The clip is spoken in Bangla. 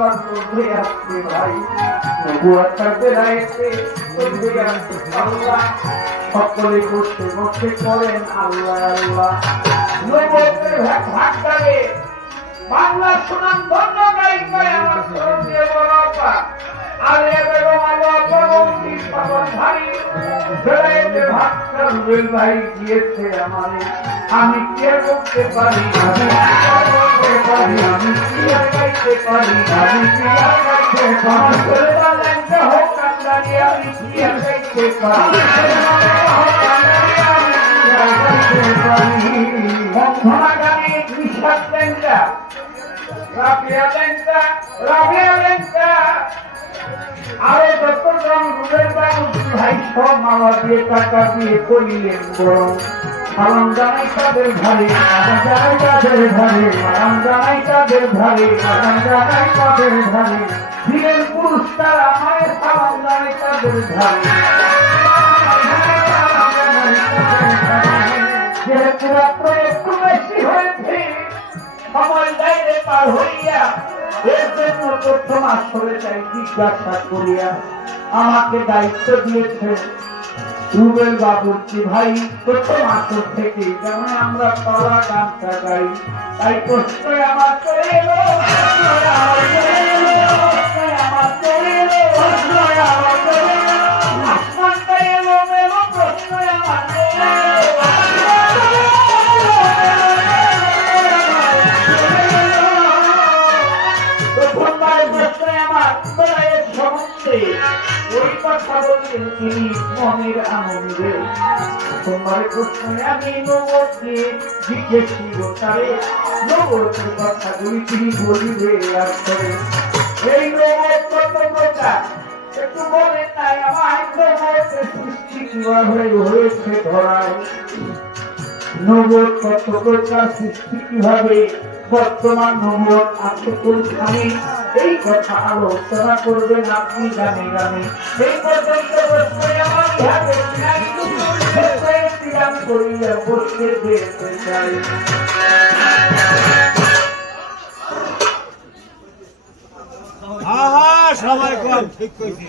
বলার মধ্যে আসছে ভাই নবুয়তটা বেরাইতে মধ্যে আসছে আল্লাহ সকলে বসে বসে করেন আল্লাহ আল্লাহ নবুয়তের ভাগটারে বাংলা সুনাম ধন্য গায়িকা আমার শ্রদ্ধেয় বড় আপা আলিয়া বেগম আল্লাহ পরবর্তী পাবন ভাই বেড়াইতে ভাগটা রুবেল ভাই দিয়েছে আমারে আমি কি করতে পারি আমি কি পারি আমি কি গাইতে পারি আমি কি গাইতে পারি বলেন হোক কান্দারি আমি কি গাইতে পারি মহা গানে নিঃশ্বাস দেন যা রাবিয়া লেঙ্কা আরে যতজন রুবেল ভাই সব মামা দিয়ে টাকা দিয়ে করিলেন বরং সালাম জানাই তাদের ঘরে জানাই তাদের ঘরে সালাম জানাই তাদের ঘরে সালাম জানাই তাদের ঘরে দিলেন পুরুষ তারা মায়ের সালাম জানাই তাদের ঘরে যেহেতু রাত্র একটু বেশি হয়েছে সময় বাইরে পার হইয়া এর জন্য প্রথম আসলে চাই জিজ্ঞাসা করিয়া আমাকে দায়িত্ব দিয়েছে রুবেল বাবুর্চি ভাই প্রথম আসর থেকে যেমন আমরা পাওয়া গানটা গাই তাই প্রশ্ন আমার চলে এলো আসমানটা এলো মেলো প্রশ্ন আমার প্রথমবার প্রশ্ন আমার বেলায়ের সম্বন্ধে ওই কথা বললেন তিনি মনের আনন্দে তোমার প্রশ্নে আমি নবকে জিজ্ঞেস ছিল তারে নবতের কথাগুলি তিনি বলিবে আর করে এই নবত কত প্রকার একটু বলেন নাই আমার নবতের সৃষ্টি কিভাবে হয়েছে ধরায় নবত কত প্রকার সৃষ্টি কিভাবে বর্তমান নবত আছে কোনখানে এই কথা আলোচনা করবেন আপনি গানে গানে এই পর্যন্ত করিয়া বসে যেতে চাই সবাই ঠিক কইছি